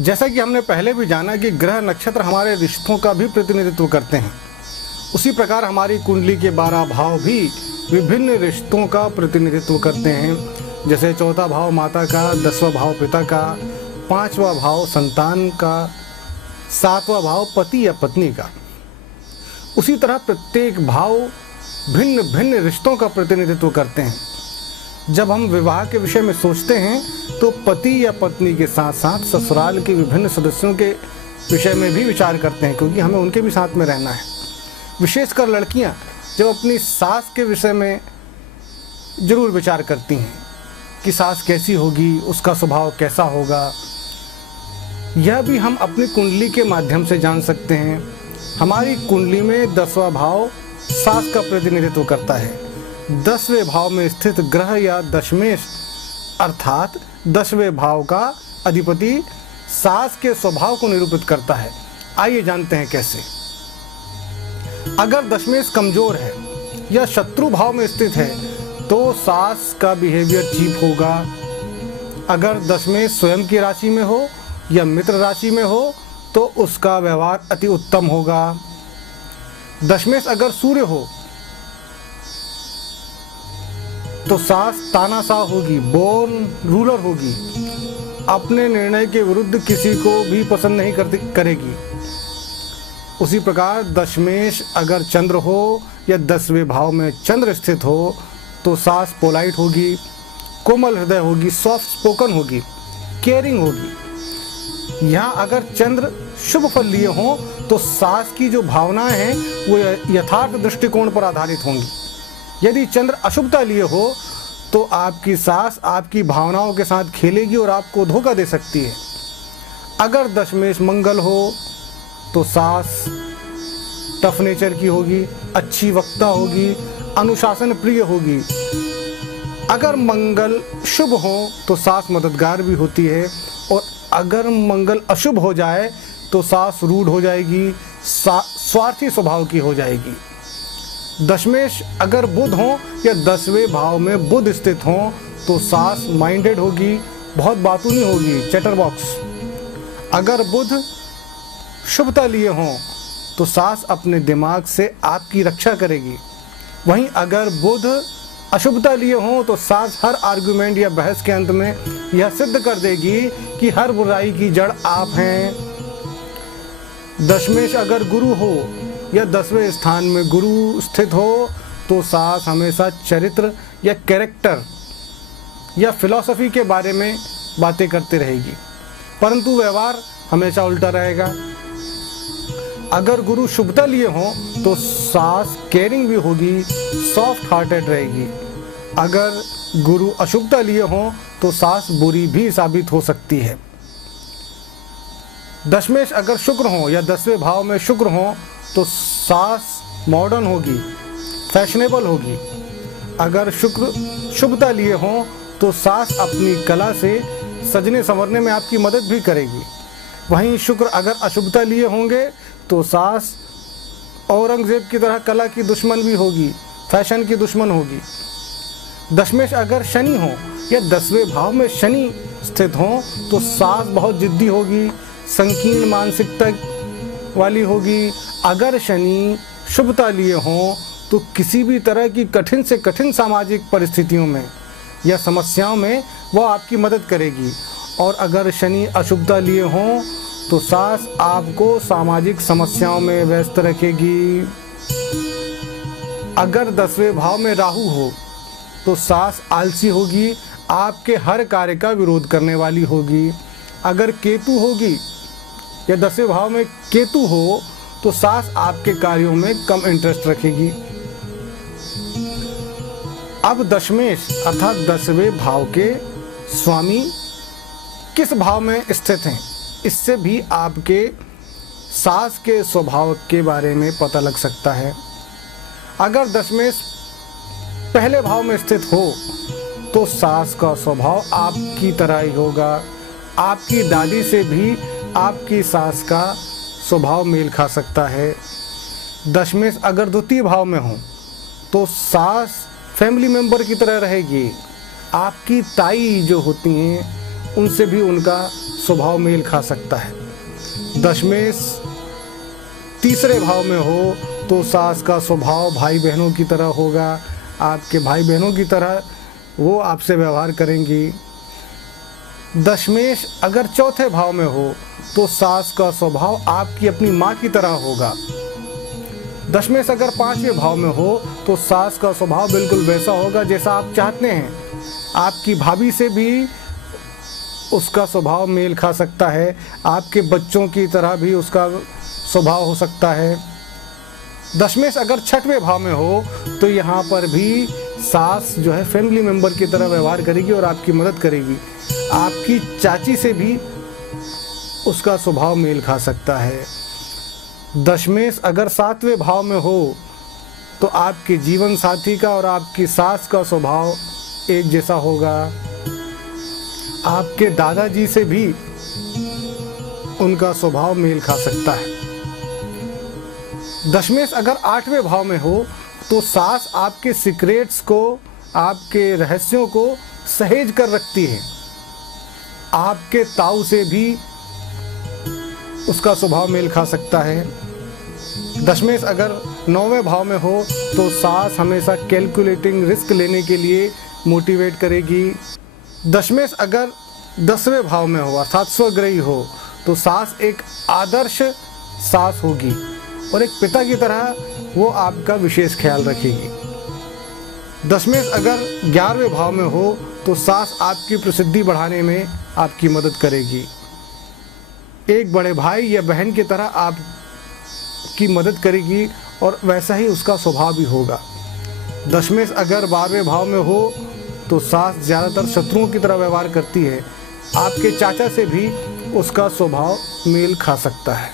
जैसा कि हमने पहले भी जाना कि ग्रह नक्षत्र हमारे रिश्तों का भी प्रतिनिधित्व करते हैं, उसी प्रकार हमारी कुंडली के 12 भाव भी विभिन्न रिश्तों का प्रतिनिधित्व करते हैं। जैसे चौथा भाव माता का, 10वां भाव पिता का, 5वां भाव संतान का, 7वां भाव पति या पत्नी का। उसी तरह प्रत्येक भाव भिन्न भिन्न रिश्तों का प्रतिनिधित्व करते हैं। जब हम विवाह के विषय में सोचते हैं तो पति या पत्नी के साथ साथ ससुराल के विभिन्न सदस्यों के विषय में भी विचार करते हैं, क्योंकि हमें उनके भी साथ में रहना है। विशेषकर लड़कियां जब अपनी सास के विषय में जरूर विचार करती हैं कि सास कैसी होगी, उसका स्वभाव कैसा होगा। यह भी हम अपनी कुंडली के माध्यम से जान सकते हैं। हमारी कुंडली में 10वां भाव सास का प्रतिनिधित्व करता है। 10वें भाव में स्थित ग्रह या दशमेश अर्थात 10वें भाव का अधिपति सास के स्वभाव को निरूपित करता है। आइए जानते हैं कैसे। अगर दशमेश कमजोर है या शत्रु भाव में स्थित है तो सास का बिहेवियर चीप होगा। अगर दशमेश स्वयं की राशि में हो या मित्र राशि में हो तो उसका व्यवहार अति उत्तम होगा। दशमेश अगर सूर्य हो तो सास तानाशाह होगी, बोर्न रूलर होगी, अपने निर्णय के विरुद्ध किसी को भी पसंद नहीं करेगी। उसी प्रकार दशमेश अगर चंद्र हो या 10वें भाव में चंद्र स्थित हो तो सास पोलाइट होगी, कोमल हृदय होगी, सॉफ्ट स्पोकन होगी, केयरिंग होगी। यहाँ अगर चंद्र शुभ फल लिए हों तो सास की जो भावनाएं हैं वो यथार्थ दृष्टिकोण पर आधारित होंगी। यदि चंद्र अशुभता लिए हो तो आपकी सास आपकी भावनाओं के साथ खेलेगी और आपको धोखा दे सकती है। अगर दशमेश मंगल हो तो सास टफ नेचर की होगी, अच्छी वक्ता होगी, अनुशासन प्रिय होगी। अगर मंगल शुभ हो तो सास मददगार भी होती है, और अगर मंगल अशुभ हो जाए तो सास रूड हो जाएगी, स्वार्थी स्वभाव की हो जाएगी। दशमेश अगर बुध हो या 10वें भाव में बुध स्थित हो तो सास माइंडेड होगी, बहुत बातूनी होगी, चैटरबॉक्स। अगर बुध शुभता लिए हों तो सास अपने दिमाग से आपकी रक्षा करेगी। वहीं अगर बुध अशुभता लिए हों तो सास हर आर्गुमेंट या बहस के अंत में यह सिद्ध कर देगी कि हर बुराई की जड़ आप हैं। दशमेश अगर गुरु हो या 10वें स्थान में गुरु स्थित हो तो सास हमेशा चरित्र या कैरेक्टर या फिलॉसफी के बारे में बातें करते रहेगी, परंतु व्यवहार हमेशा उल्टा रहेगा। अगर गुरु शुभता लिए हों तो सास केयरिंग भी होगी, सॉफ्ट हार्टेड रहेगी। अगर गुरु अशुभता लिए हों तो सास बुरी भी साबित हो सकती है। दशमेश अगर शुक्र हो या 10वें भाव में शुक्र हो तो सास मॉडर्न होगी, फैशनेबल होगी। अगर शुक्र शुभता लिए हों तो सास अपनी कला से सजने संवरने में आपकी मदद भी करेगी। वहीं शुक्र अगर अशुभता लिए होंगे तो सास औरंगजेब की तरह कला की दुश्मन भी होगी, फैशन की दुश्मन होगी। दशमेश अगर शनि हो या 10वें भाव में शनि स्थित हो तो सास बहुत जिद्दी होगी, संकीर्ण मानसिकता वाली होगी। अगर शनि शुभता लिए हों तो किसी भी तरह की कठिन से कठिन सामाजिक परिस्थितियों में या समस्याओं में वह आपकी मदद करेगी। और अगर शनि अशुभता लिए हों तो सास आपको सामाजिक समस्याओं में व्यस्त रखेगी। अगर 10वें भाव में राहु हो तो सास आलसी होगी, आपके हर कार्य का विरोध करने वाली होगी। अगर केतु होगी या 10वें भाव में केतु हो तो सास आपके कार्यों में कम इंटरेस्ट रखेगी। अब दशमेश अर्थात 10वें भाव के स्वामी किस भाव में स्थित हैं, इससे भी आपके सास के स्वभाव के बारे में पता लग सकता है। अगर दशमेश पहले भाव में स्थित हो तो सास का स्वभाव आपकी तरह ही होगा। आपकी दादी से भी आपकी सास का स्वभाव मेल खा सकता है। दशमेश अगर द्वितीय भाव में हो तो सास फैमिली मेंबर की तरह रहेगी। आपकी ताई जो होती हैं उनसे भी उनका स्वभाव मेल खा सकता है। दशमेश तीसरे भाव में हो तो सास का स्वभाव भाई बहनों की तरह होगा, आपके भाई बहनों की तरह वो आपसे व्यवहार करेंगी। दशमेश अगर चौथे भाव में हो तो सास का स्वभाव आपकी अपनी माँ की तरह होगा। दशमेश अगर पांचवें भाव में हो तो सास का स्वभाव बिल्कुल वैसा होगा जैसा आप चाहते हैं। आपकी भाभी से भी उसका स्वभाव मेल खा सकता है, आपके बच्चों की तरह भी उसका स्वभाव हो सकता है। दशमेश अगर छठवें भाव में हो तो यहाँ पर भी सास जो है फैमिली मेंबर की तरह व्यवहार करेगी और आपकी मदद करेगी। आपकी चाची से भी उसका स्वभाव मेल खा सकता है। दशमेश अगर सातवें भाव में हो तो आपके जीवन साथी का और आपकी सास का स्वभाव एक जैसा होगा। आपके दादाजी से भी उनका स्वभाव मेल खा सकता है। दशमेश अगर आठवें भाव में हो तो सास आपके सीक्रेट्स को, आपके रहस्यों को सहेज कर रखती है। आपके ताऊ से भी उसका स्वभाव मेल खा सकता है। दशमेश अगर नौवें भाव में हो तो सास हमेशा कैलकुलेटिंग रिस्क लेने के लिए मोटिवेट करेगी। दशमेश अगर 10वें भाव में हो अर्थात स्वग्रही हो तो सास एक आदर्श सास होगी और एक पिता की तरह वो आपका विशेष ख्याल रखेगी। दशमेश अगर 11वें भाव में हो तो सास आपकी प्रसिद्धि बढ़ाने में आपकी मदद करेगी। एक बड़े भाई या बहन की तरह आपकी मदद करेगी और वैसा ही उसका स्वभाव भी होगा। दशमेश अगर 12वें भाव में हो तो सास ज़्यादातर शत्रुओं की तरह व्यवहार करती है। आपके चाचा से भी उसका स्वभाव मेल खा सकता है।